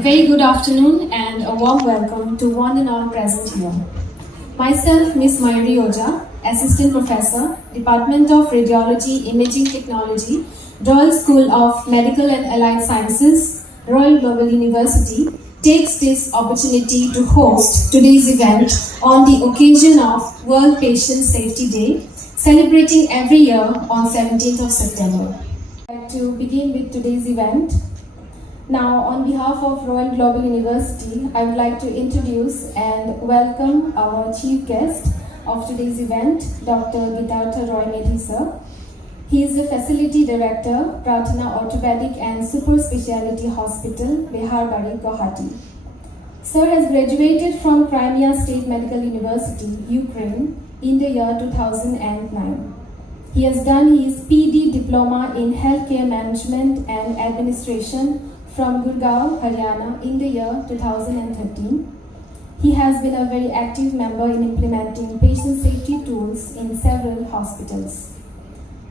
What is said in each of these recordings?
A very good afternoon and a warm welcome to one and all present here. Myself, Ms. Mayuri Oja, Assistant Professor, Department of Radiology Imaging Technology, Royal School of Medical and Allied Sciences, Royal Global University, takes this opportunity to host today's event on the occasion of World Patient Safety Day, celebrating every year on 17th of September. I'd like to begin with today's event. Now, on behalf of Royal Global University, I would like to introduce and welcome our chief guest of today's event, Dr. Gitartha Roy Medhi sir. He is the Facility Director, Pratana Orthopedic and Super Speciality Hospital, Beharbari, Guwahati. Sir has graduated from Crimea State Medical University, Ukraine, in the year 2009. He has done his PD Diploma in Healthcare Management and Administration from Gurgaon, Haryana in the year 2013. He has been a very active member in implementing patient safety tools in several hospitals.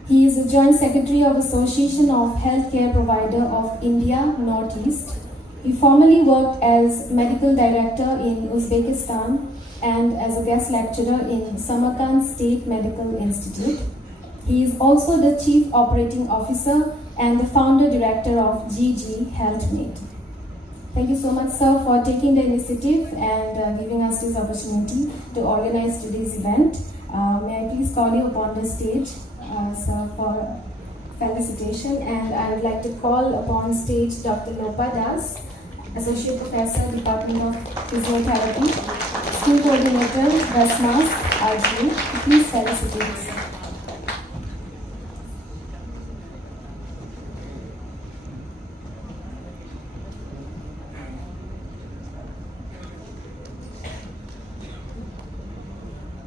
He is a Joint Secretary of Association of Healthcare Provider of India Northeast. He formerly worked as Medical Director in Uzbekistan and as a guest lecturer in Samarkand State Medical Institute. He is also the Chief Operating Officer and the Founder Director of GG HealthMate. Thank you so much, sir, for taking the initiative and giving us this opportunity to organize today's event. May I please call you upon the stage, sir, for felicitation. And I would like to call upon stage Dr. Lopa Das, Associate Professor, Department of Physiotherapy, School Coordinator, Rasmas, RGU. Please felicitate, sir.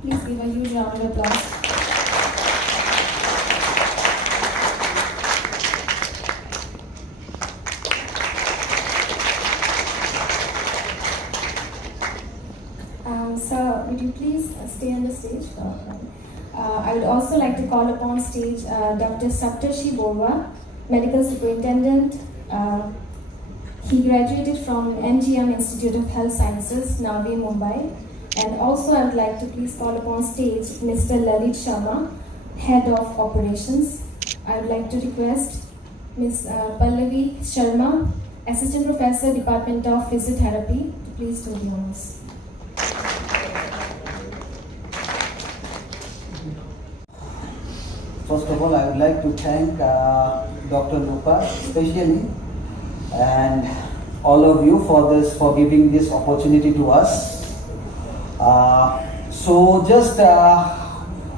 Please give a huge round of applause. Sir, would you please stay on the stage? I would also like to call upon stage Dr. Saptarshi Borwa, Medical Superintendent. He graduated from MGM Institute of Health Sciences, Navi, Mumbai. And also I would like to please call upon stage Mr. Lalit Sharma, Head of Operations. I would like to request Ms. Pallavi Sharma, Assistant Professor, Department of Physiotherapy, to please do the honors. First of all, I would like to thank Dr. Lopa especially and all of you for giving this opportunity to us.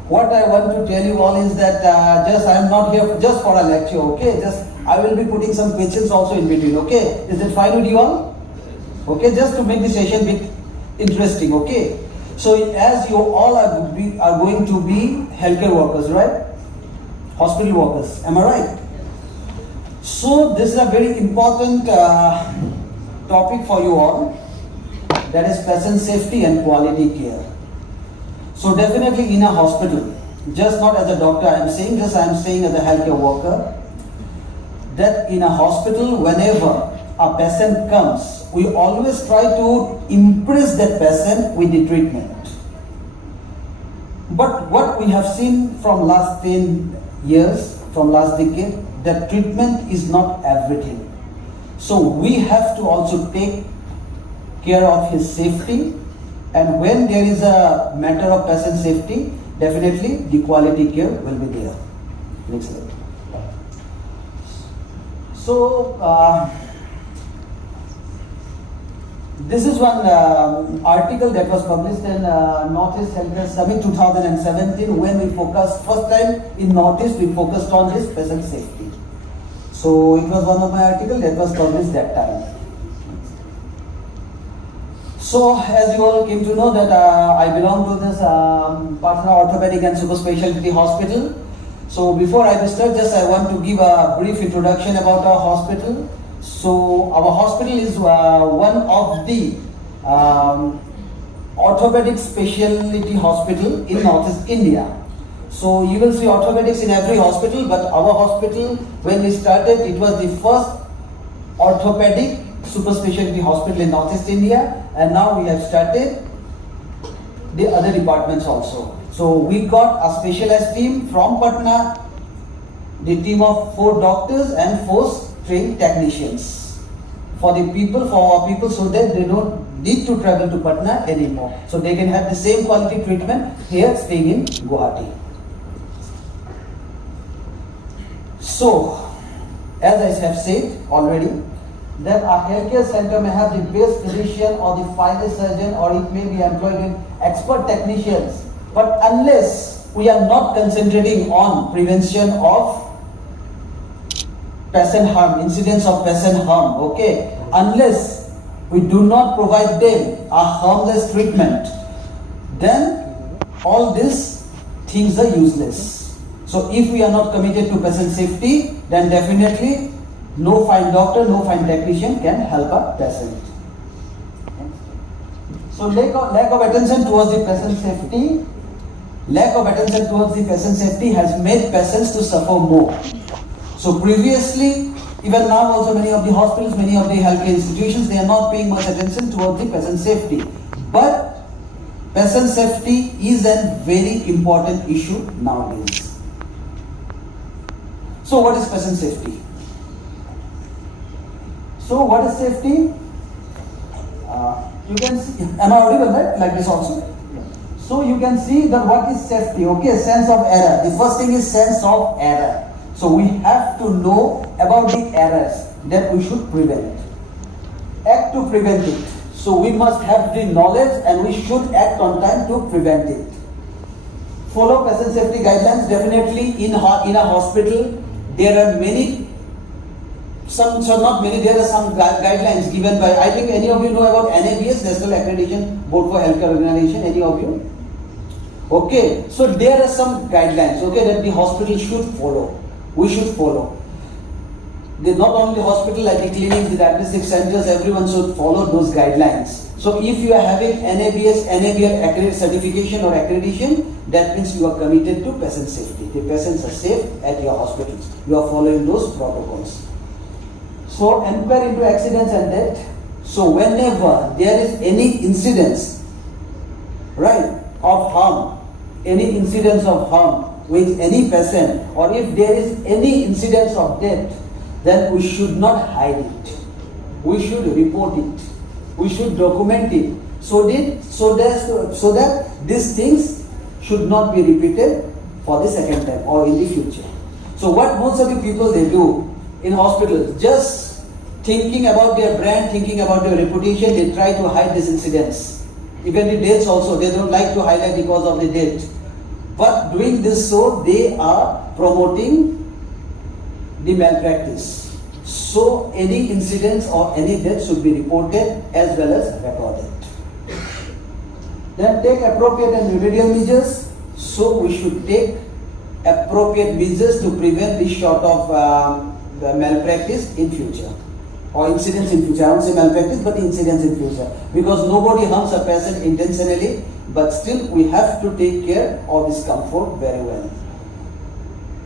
What I want to tell you all is that I am not here just for a lecture, okay? I will be putting some questions also in between, okay? Is it fine with you all? Okay, just to make the session a bit interesting, okay? So as you all are going to be healthcare workers, right? Hospital workers, am I right? So this is a very important topic for you all. That is patient safety and quality care. So definitely in a hospital, just not as a doctor I am saying, just I am saying as a healthcare worker, that in a hospital whenever a patient comes, we always try to impress that patient with the treatment. But what we have seen from last 10 years, from last decade, that treatment is not everything. So we have to also take care of his safety, and when there is a matter of patient safety, definitely the quality care will be there. Next slide. So this is one article that was published in Northeast Healthcare Summit 2017, when we focused, first time in Northeast we focused on this patient safety. So it was one of my articles that was published that time. So, as you all came to know that I belong to this Pratana Orthopedic and Super Specialty Hospital. So, before I start, I want to give a brief introduction about our hospital. So, our hospital is one of the orthopedic specialty hospital in Northeast India. So, you will see orthopedics in every hospital, but our hospital, when we started, it was the first orthopedic super specialty hospital in Northeast India, and now we have started the other departments also. So we got a specialized team from Patna, the team of 4 doctors and 4 trained technicians for our people, so that they don't need to travel to Patna anymore. So they can have the same quality treatment here staying in Guwahati. So, as I have said already, that a healthcare center may have the best physician or the finest surgeon, or it may be employed in expert technicians. But unless we are not concentrating on prevention of patient harm, incidents of patient harm, okay, unless we do not provide them a harmless treatment, then all these things are useless. So if we are not committed to patient safety, then definitely no fine doctor, no fine technician can help a patient. So lack of attention towards the patient safety, has made patients to suffer more. So previously, even now also many of the hospitals, many of the healthcare institutions, they are not paying much attention towards the patient safety. But patient safety is a very important issue nowadays. So what is patient safety? So what is safety? You can see, am I audible, right? Like this also. So you can see that what is safety, okay, sense of error. The first thing is sense of error. So we have to know about the errors that we should prevent. Act to prevent it. So we must have the knowledge and we should act on time to prevent it. Follow patient safety guidelines. Definitely in a hospital there are many, not many, there are some guidelines given by, I think any of you know about NABS, National Accreditation Board for Healthcare Organization, any of you? Okay, so there are some guidelines, okay, that the hospital should follow. We should follow. Not only the hospital, like the clinics, the diagnostic centers, everyone should follow those guidelines. So if you are having NABS, NABL certification or accreditation, that means you are committed to patient safety. The patients are safe at your hospitals. You are following those protocols. So inquire into accidents and death. So whenever there is any incidents, right, of harm, any incidents of harm with any patient, or if there is any incidents of death, then we should not hide it. We should report it. We should document it so that these things should not be repeated for the second time or in the future. So what most of the people they do in hospitals, just thinking about their brand, thinking about their reputation, they try to hide these incidents. Even the deaths also, they don't like to highlight because of the death. But doing this so, they are promoting the malpractice. So any incidents or any death should be reported as well as recorded. Then take appropriate and remedial measures. So we should take appropriate measures to prevent this sort of the malpractice in future, or incidents in future. I won't say malpractice, but incidents in future. Because nobody harms a patient intentionally, but still we have to take care of this comfort very well.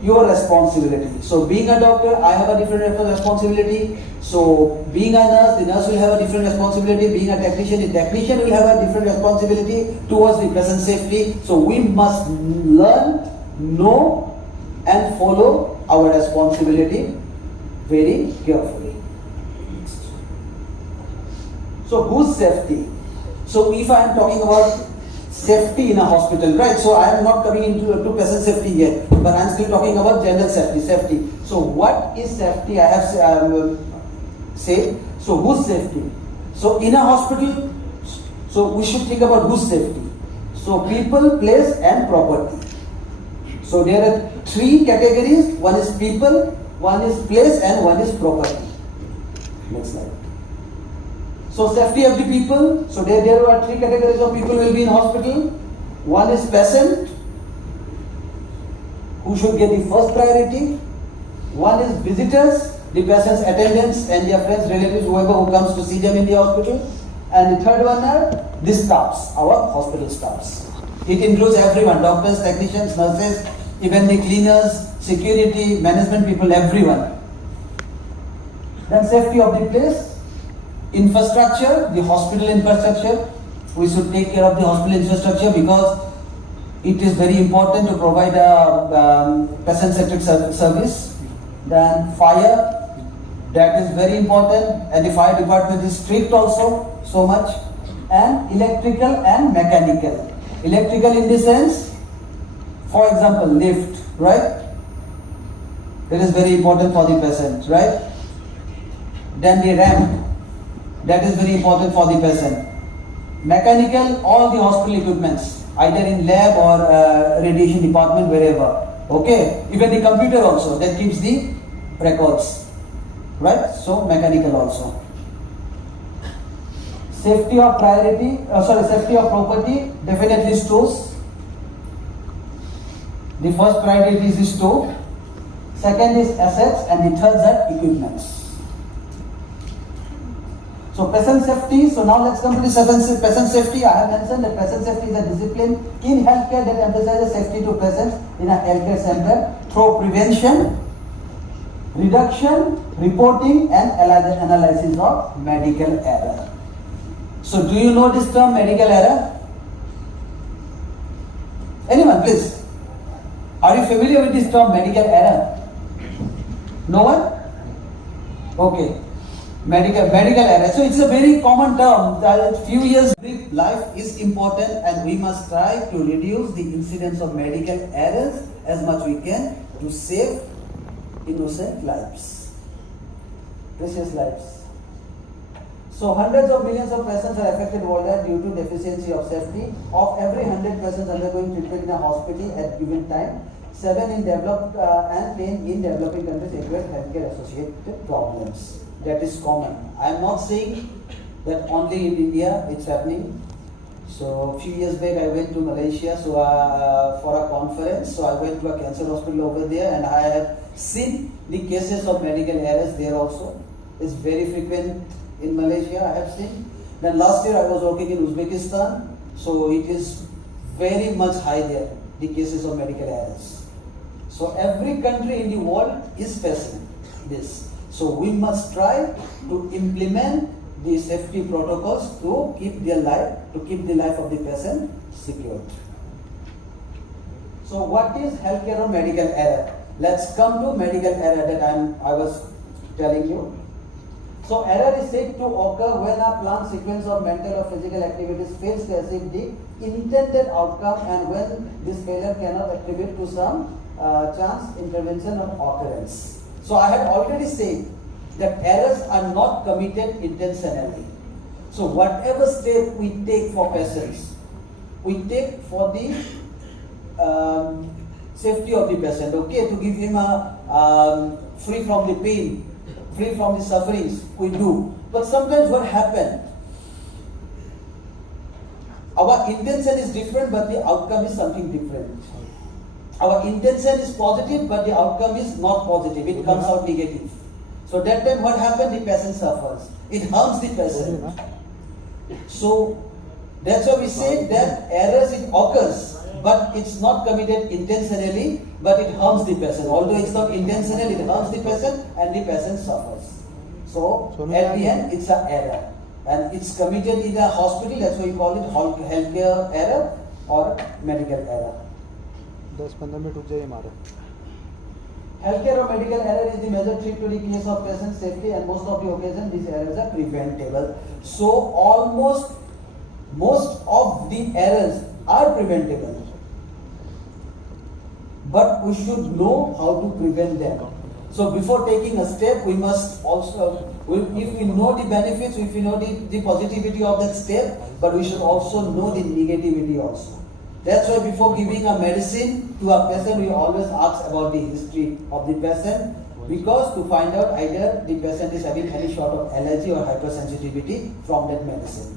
Your responsibility. So being a doctor, I have a different responsibility. So being a nurse, the nurse will have a different responsibility. Being a technician, the technician will have a different responsibility towards the patient safety. So we must learn, know and follow our responsibility very carefully. So whose safety? So if I am talking about safety in a hospital, right? So I am not coming into patient safety yet, but I am still talking about general safety. So what is safety? I have said. So whose safety? So in a hospital, so we should think about whose safety. So people, place and property. So there are 3 categories. One is people, one is place and one is property. Next slide. So safety of the people. So there are 3 categories of people will be in hospital. One is patient, who should get the first priority. One is visitors, the patient's attendants and their friends, relatives, whoever who comes to see them in the hospital. And the third one are the staffs, our hospital staffs. It includes everyone, doctors, technicians, nurses, even the cleaners, security, management people, everyone. Then safety of the place. Infrastructure, the hospital infrastructure. We should take care of the hospital infrastructure because it is very important to provide a patient-centric service. Then fire, that is very important, and the fire department is strict also, so much. And electrical and mechanical. Electrical in the sense, for example, lift, right? That is very important for the patient, right? Then the ramp, that is very important for the patient. Mechanical, all the hospital equipments, either in lab or radiation department, wherever. Okay, even the computer also, that keeps the records, right? So mechanical also. Safety of safety of property, definitely stores. The first priority is the store. Second is assets, and the third are equipments. So patient safety, so now let's come to the patient safety. I have mentioned that patient safety is a discipline in healthcare that emphasizes safety to patients in a healthcare center through prevention, reduction, reporting and analysis of medical error. So do you know this term medical error? Anyone please? Are you familiar with this term medical error? No one? Okay. Medical error. So it's a very common term. That few years life is important, and we must try to reduce the incidence of medical errors as much we can to save innocent lives, precious lives. So hundreds of millions of persons are affected worldwide due to deficiency of safety. Of every 100 persons undergoing treatment in a hospital at given time, 7 in developed and 10 in developing countries acquire healthcare associated problems. That is common. I am not saying that only in India it's happening. So a few years back I went to Malaysia for a conference. So I went to a cancer hospital over there, and I have seen the cases of medical errors there also. It's very frequent in Malaysia, I have seen. Then last year I was working in Uzbekistan. So it is very much high there, the cases of medical errors. So every country in the world is facing this. So we must try to implement the safety protocols to keep the life of the patient secured. So what is healthcare or medical error? Let's come to medical error that I was telling you. So error is said to occur when a planned sequence of mental or physical activities fails to achieve the intended outcome, and when this failure cannot attribute to some chance intervention or occurrence. So I had already said that errors are not committed intentionally. So whatever step we take for patients, we take for the safety of the patient, okay, to give him a free from the pain, free from the sufferings, we do. But sometimes what happens, our intention is different, but the outcome is something different. Our intention is positive, but the outcome is not positive. It comes out negative. So that time what happens? The patient suffers. It harms the patient. So that's why we say that errors, it occurs, but it's not committed intentionally, but it harms the patient. Although it's not intentional, it harms the patient and the patient suffers. So at the end, it's an error. And it's committed in a hospital, that's why we call it healthcare error or medical error. 10-15 minute रुक जाइए हमारे. Healthcare or medical error is the major threat to the case of patient safety, and most of the occasions these errors are preventable. So almost most of the errors are preventable, but we should know how to prevent them. So before taking a step, we must also, if we know the benefits, if we know the positivity of that step, but we should also know the negativity also. That's why before giving a medicine to a patient, we always ask about the history of the patient, because to find out either the patient is having any sort of allergy or hypersensitivity from that medicine.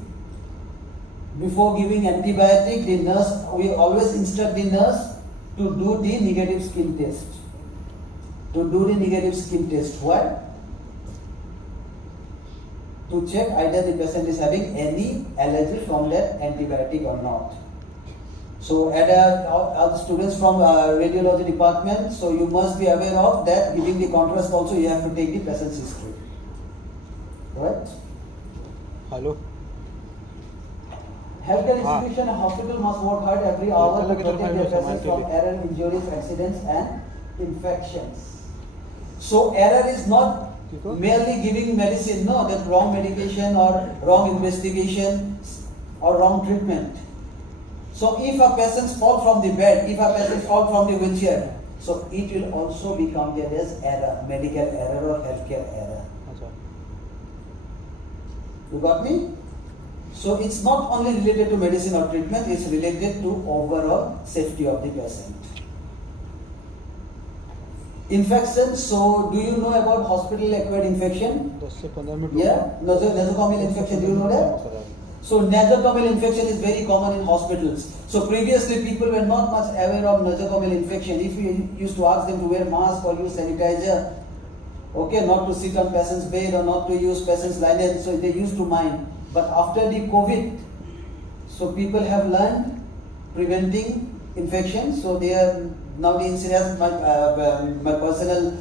Before giving antibiotic, the nurse, we always instruct the nurse to do the negative skin test. Why? To check either the patient is having any allergy from that antibiotic or not. So at our students from radiology department, so you must be aware of that. Giving the contrast also, you have to take the patient's history, right? Hello Healthcare institution and hospital must work hard every hour to protect their patients from error, injuries, accidents, and infections. So error is not merely giving medicine, no, that wrong medication or wrong investigation or wrong treatment. So if a patient fall from the bed, if a patient fall from the wheelchair, so it will also be counted as error, medical error or healthcare error. अच्छा You got me? So it's not only related to medicine or treatment, it's related to overall safety of the patient. Infection, so do you know about hospital acquired infection? 10 से 15 minute Yeah, nosocomial infection, do you know that? So nosocomial infection is very common in hospitals. So previously people were not much aware of nosocomial infection. If we used to ask them to wear mask or use sanitizer, okay, not to sit on patient's bed or not to use patient's linen, so they used to mind. But after the COVID, so people have learned preventing infection. So they are now the incidence, my personal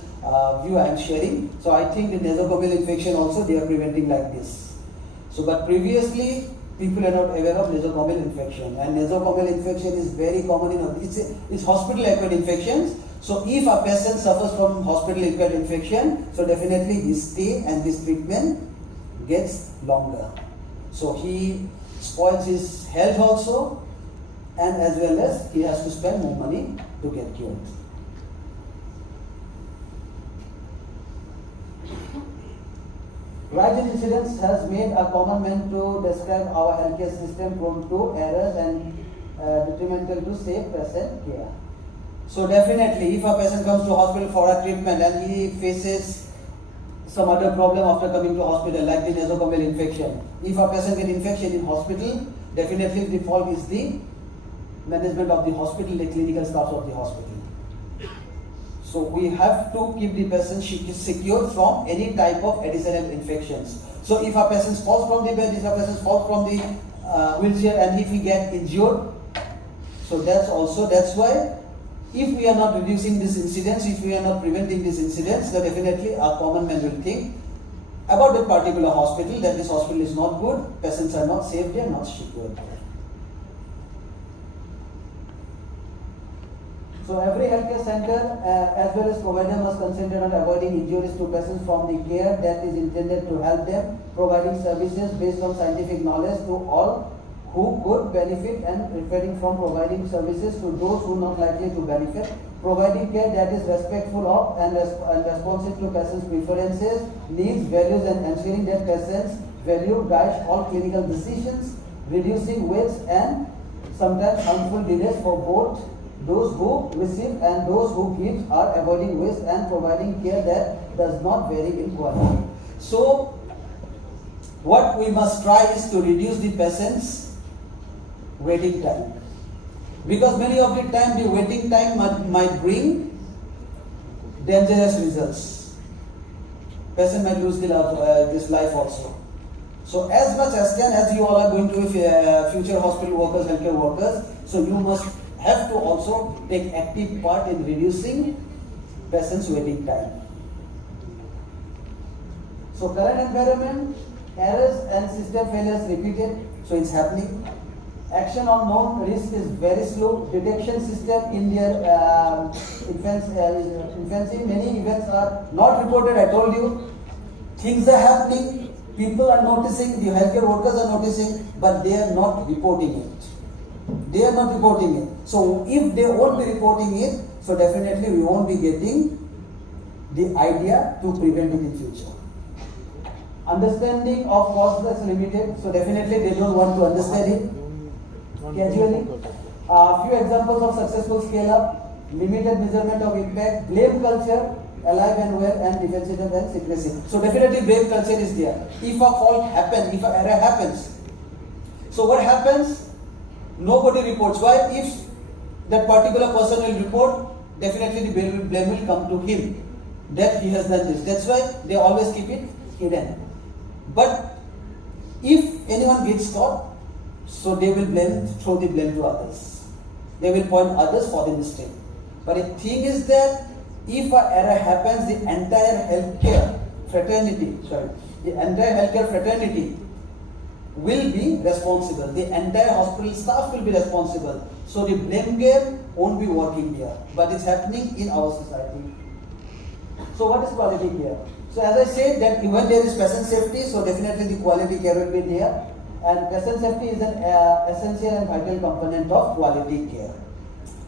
view I am sharing. So I think the nosocomial infection also they are preventing like this. So but previously people are not aware of nosocomial infection, and nosocomial infection is very common in it's hospital acquired infections. So if a patient suffers from hospital acquired infection, so definitely his stay and his treatment gets longer. So he spoils his health also, and as well as he has to spend more money to get cured. Rise in incidents has made a common man to describe our healthcare system prone to errors and detrimental to safe patient care. So definitely, if a patient comes to hospital for a treatment and he faces some other problem after coming to hospital, like the nosocomial infection. If a patient get infection in hospital, definitely the fault is the management of the hospital, the clinical staff of the hospital. So we have to keep the patient secure from any type of additional infections. So if a patient falls from the bed, if a patient falls from the wheelchair, and if he get injured, so that's why if we are not reducing these incidents, if we are not preventing these incidents, then definitely a common man will think about that particular hospital, that this hospital is not good, patients are not safe there, not secure there. So every healthcare center as well as provider must concentrate on avoiding injuries to patients from the care that is intended to help them, providing services based on scientific knowledge to all who could benefit, and referring from providing services to those who are not likely to benefit, providing care that is respectful of and responsive to patients' preferences, needs, values, and ensuring that patients' value guides all clinical decisions, reducing waste and sometimes harmful delays for both those who receive and those who give, are avoiding waste and providing care that does not vary in quality. So what we must try is to reduce the patient's waiting time, because many of the time the waiting time might bring dangerous results. Patient might lose this life also. So as much as can, as you all are going to be future hospital workers, healthcare workers, so you must have to also take active part in reducing patient's waiting time. So current environment, errors and system failures repeated, so it's happening. Action on known risk is very slow. Detection system in their infancy, many events are not reported. I told you, things are happening, people are noticing, the healthcare workers are noticing, but they are not reporting it. They are not reporting it. So if they won't be reporting it, so definitely we won't be getting the idea to prevent it in future. Understanding of cause is limited, so definitely they don't want to understand it. Casually, few examples of successful scale-up: limited measurement of impact, blame culture, alive and well, and defensive and secrecy. So definitely blame culture is there. If a fault happens, if an error happens, so what happens? Nobody reports. Why? If that particular person will report, definitely the blame will come to him that he has done this. That's why they always keep it hidden. But if anyone gets caught, so they will throw the blame to others. They will point others for the mistake. But the thing is that if an error happens, the entire healthcare fraternity will be responsible. The entire hospital staff will be responsible. So the blame game won't be working here, but it's happening in our society. So what is quality care? So as I said that when there is patient safety, so definitely the quality care will be there. And patient safety is an essential and vital component of quality care.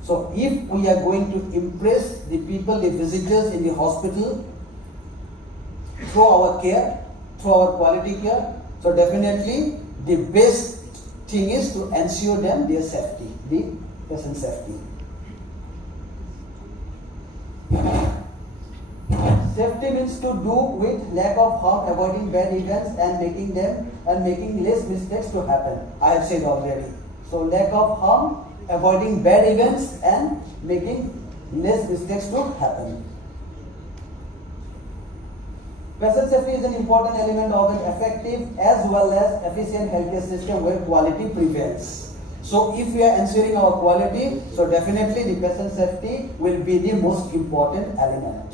So if we are going to impress the people, the visitors in the hospital through our care, through our quality care, so definitely the best thing is to ensure them their safety, the patient safety. Safety means to do with lack of harm, avoiding bad events and making less mistakes to happen. I have said already. So lack of harm, avoiding bad events and making less mistakes to happen. Patient safety is an important element of an effective as well as efficient healthcare system where quality prevails. So if we are ensuring our quality, so definitely the patient safety will be the most important element.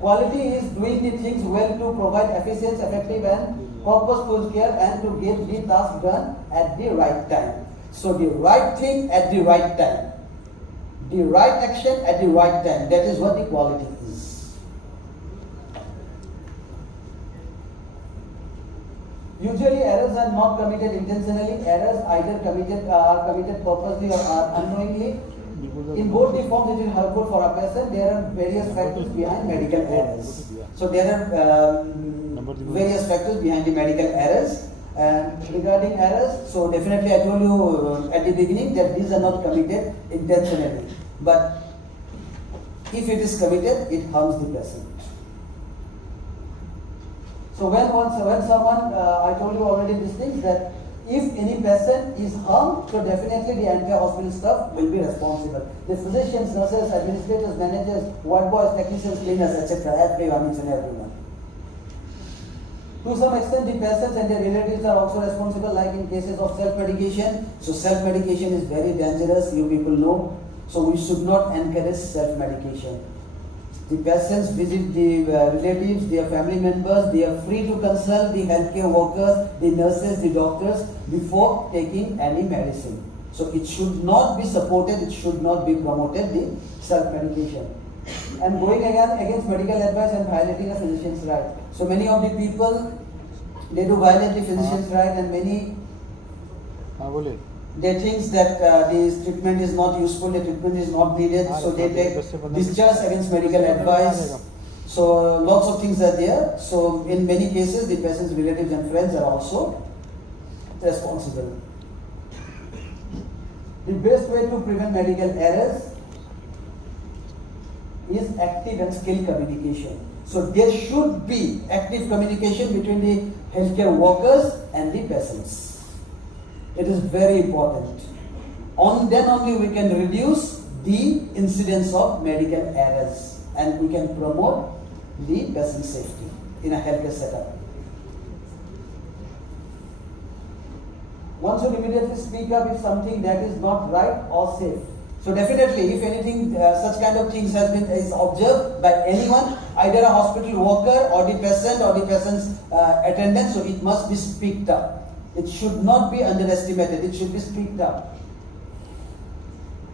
Quality is doing the things well to provide efficient, effective and purposeful care and to get the task done at the right time. So the right thing at the right time. The right action at the right time. That is what the quality is. Usually errors are not committed intentionally. Errors either are committed purposely or are unknowingly. In both the forms, it is helpful for a patient. There are various factors behind medical errors. So there are various factors behind the medical errors. And regarding errors, so definitely I told you at the beginning that these are not committed intentionally. But if it is committed, it harms the patient. So when someone, I told you already these things that if any patient is harmed, so definitely the entire hospital staff will be responsible. The physicians, nurses, administrators, managers, ward boys, technicians, cleaners, etc. Everyone, each and everyone. To some extent, the patients and their relatives are also responsible, like in cases of self-medication. So self-medication is very dangerous, you people know. So we should not encourage self-medication. The patients visit the relatives, their family members. They are free to consult the healthcare workers, the nurses, the doctors before taking any medicine. So it should not be supported, it should not be promoted, the self-medication. And going again against medical advice and violating a physician's right. So many of the people, they do violate the physician's right, and many they think that this treatment is not useful, the treatment is not needed, so they take discharge against medical advice. So lots of things are there. So in many cases, the patient's relatives and friends are also responsible. The best way to prevent medical errors is active and skilled communication. So there should be active communication between the healthcare workers and the patients. It is very important. Then only we can reduce the incidence of medical errors and we can promote the patient safety in a healthcare setup. One should immediately speak up if something that is not right or safe. So definitely, if anything, such kind of things is observed by anyone, either a hospital worker or the patient or the patient's attendant, so it must be speaked up. It should not be underestimated. It should be speaked up.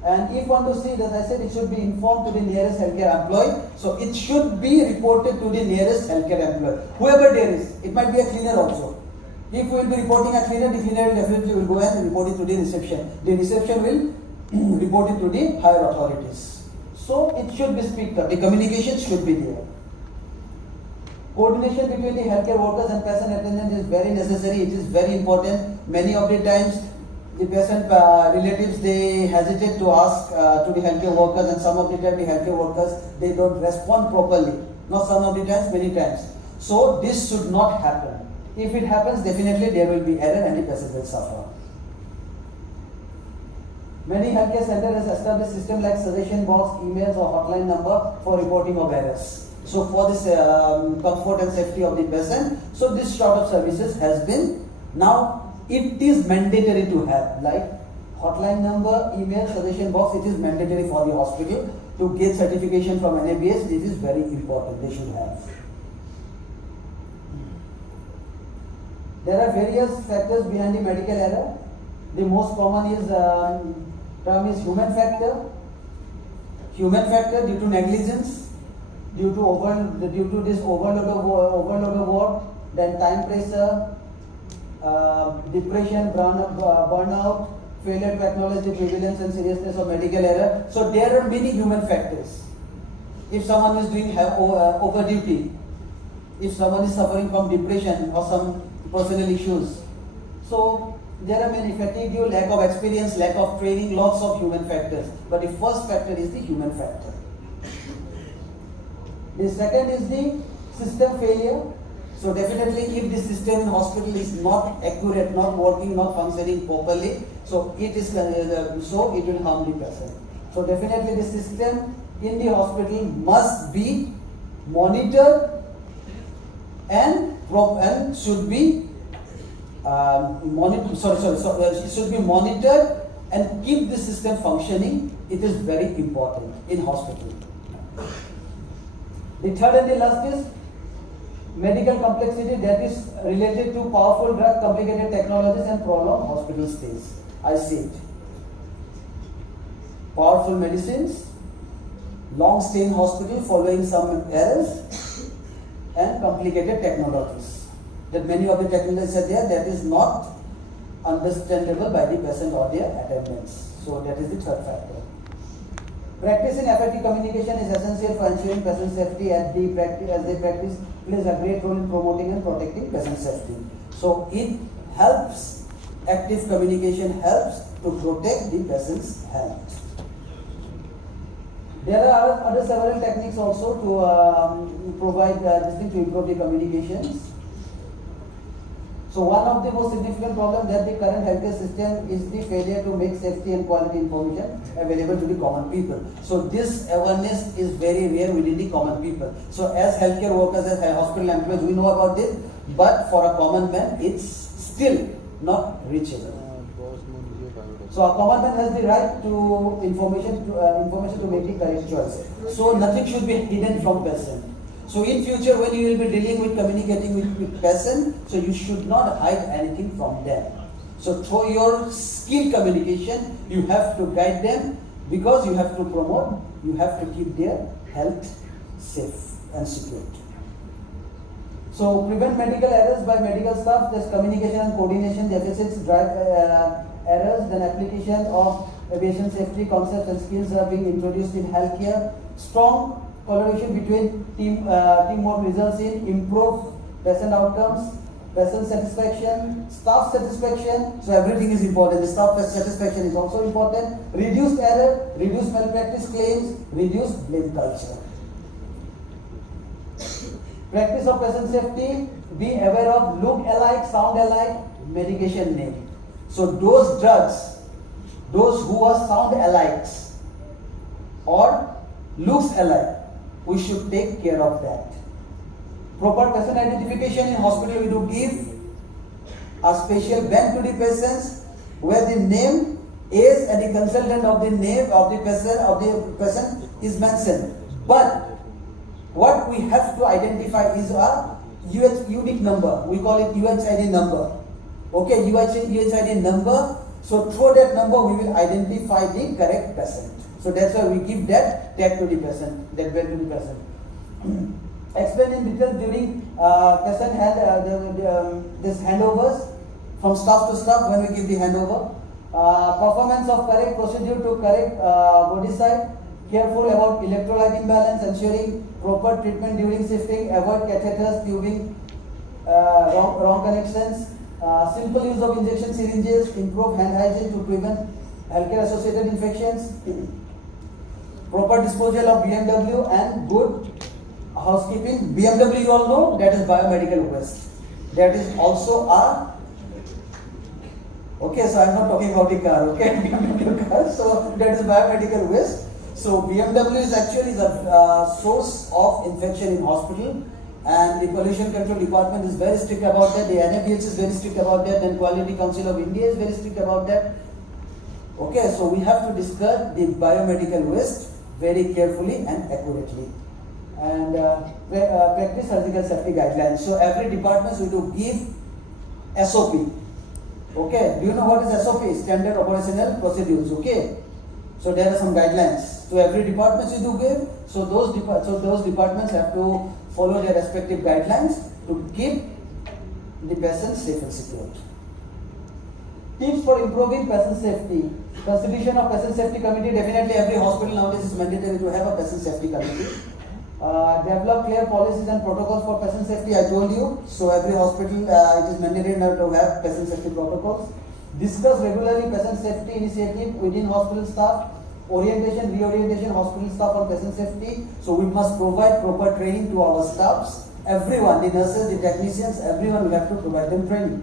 And if one to see, as I said, it should be informed to the nearest healthcare employee. So it should be reported to the nearest healthcare employee, whoever there is. It might be a cleaner also. If we will be reporting a cleaner, the cleaner definitely will go and report it to the reception. The reception will report it to the higher authorities. So it should be speaked up. The communication should be there. Coordination between the healthcare workers and patient attendants is very necessary. It is very important. Many of the times, the patient relatives, they hesitate to ask to the healthcare workers, and some of the time the healthcare workers, they don't respond properly. Not some of the times, many times. So this should not happen. If it happens, definitely there will be error and the patient will suffer. Many healthcare centers have established systems like suggestion box, emails or hotline number for reporting of errors. So for this comfort and safety of the patient, so this sort of services has been, now it is mandatory to have, like hotline number, email, suggestion box, it is mandatory for the hospital to get certification from NABS. This is very important, they should have. There are various factors behind the medical error. The most common is term is human factor. Human factor due to negligence, due to this overload of work, then time pressure, depression, burnout, failure to acknowledge the prevalence and seriousness of medical error. So there are many human factors. If someone is doing over duty, if someone is suffering from depression or some personal issues, so there are many: fatigue, lack of experience, lack of training, lots of human factors. But the first factor is the human factor. The second is the system failure. So definitely, if the system in hospital is not accurate, not working, not functioning properly, so it will harm the person. So definitely, the system in the hospital must be monitored and should be it should be monitored and keep the system functioning. It is very important in hospital. The third and the last is medical complexity, that is related to powerful drugs, complicated technologies and prolonged hospital stays. I see it. Powerful medicines, long stay in hospital following some errors, and complicated technologies. That many of the technologies are there that is not understandable by the patient or their attendants. So that is the third factor. Practicing effective communication is essential for ensuring patient safety as they practice plays a great role in promoting and protecting patient safety. So it helps, active communication helps to protect the patient's health. There are other several techniques also to provide this thing to improve the communications. So one of the most significant problems that the current healthcare system is the failure to make safety and quality information available to the common people. So this awareness is very rare within the common people. So as healthcare workers, as hospital employees, we know about it, but for a common man, it's still not reachable. So a common man has the right to information to make the correct choice. So nothing should be hidden from patient. So in future, when you will be dealing with communicating with patient, so you should not hide anything from them. So through your skill communication, you have to guide them, because you have to promote, you have to keep their health safe and secure. So prevent medical errors by medical staff. There's communication and coordination deficits drive errors. Then application of aviation safety concepts and skills are being introduced in healthcare. Strong collaboration between teamwork results in improved patient outcomes, patient satisfaction, staff satisfaction. So everything is important. The staff satisfaction is also important. Reduced error, reduced malpractice claims, reduced blame culture. Practice of patient safety, be aware of look alike, sound alike, medication name. So those drugs, those who are sound alikes or looks alike, we should take care of that. Proper patient identification in hospital, we do give a special band to the patients where the name, age and the consultant of the name of the patient is mentioned. But what we have to identify is a unique number. We call it UHID number. Okay, UHID number. So through that number, we will identify the correct patient. So that's why we give that tag to the patient, that band to the patient. Explain in detail during patient this handovers from staff to staff when we give the handover. Performance of correct procedure to correct body side. Careful about electrolyte imbalance, ensuring proper treatment during shifting, avoid catheters, tubing, wrong connections, simple use of injection syringes, improve hand hygiene to prevent healthcare associated infections, proper disposal of BMW and good housekeeping. BMW, you all know, that is biomedical waste. That is also a, okay, so I am not talking about the car, okay, BMW car, so that is biomedical waste. So BMW is actually the source of infection in hospital, and the Pollution Control Department is very strict about that, the NABH is very strict about that, and Quality Council of India is very strict about that. Okay, so we have to discuss the biomedical waste very carefully and accurately. And practice surgical safety guidelines. So every department we do give SOP. Okay, do you know what is SOP? Standard Operational Procedures. Okay, so there are some guidelines. So every department you do give. So those departments have to follow their respective guidelines to keep the patient safe and secure. Tips for improving patient safety. Constitution of Patient Safety Committee. Definitely every hospital nowadays is mandatory to have a patient safety committee. Develop clear policies and protocols for patient safety. I told you. So every hospital it is mandatory now to have patient safety protocols. Discuss regularly patient safety initiative within hospital staff. Orientation, reorientation, hospital staff on patient safety. So we must provide proper training to our staffs. Everyone, the nurses, the technicians, everyone we have to provide them training.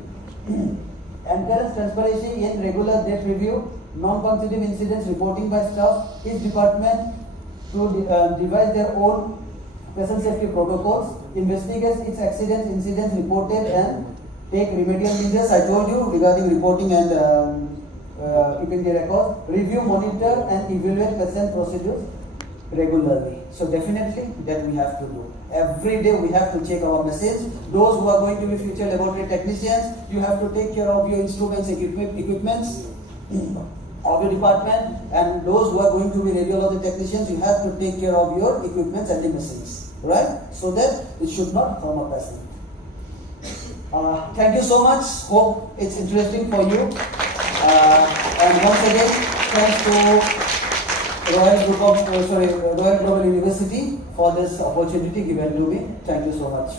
Encourage transparency in regular date review, non-positive incidents reporting by staff. Each department to devise their own patient safety protocols. Investigate its incidents reported and take remedial measures. I told you regarding reporting and keeping the records. Review, monitor and evaluate patient procedures regularly. So definitely that we have to do. Every day we have to check our machines. Those who are going to be future laboratory technicians, you have to take care of your instruments, equipments of your department, and those who are going to be radiology technicians, you have to take care of your equipments and the machines, right? So that it should not harm a patient. Thank you so much. Hope it's interesting for you. And once again, thanks to Royal Global University for this opportunity given to me. Thank you so much.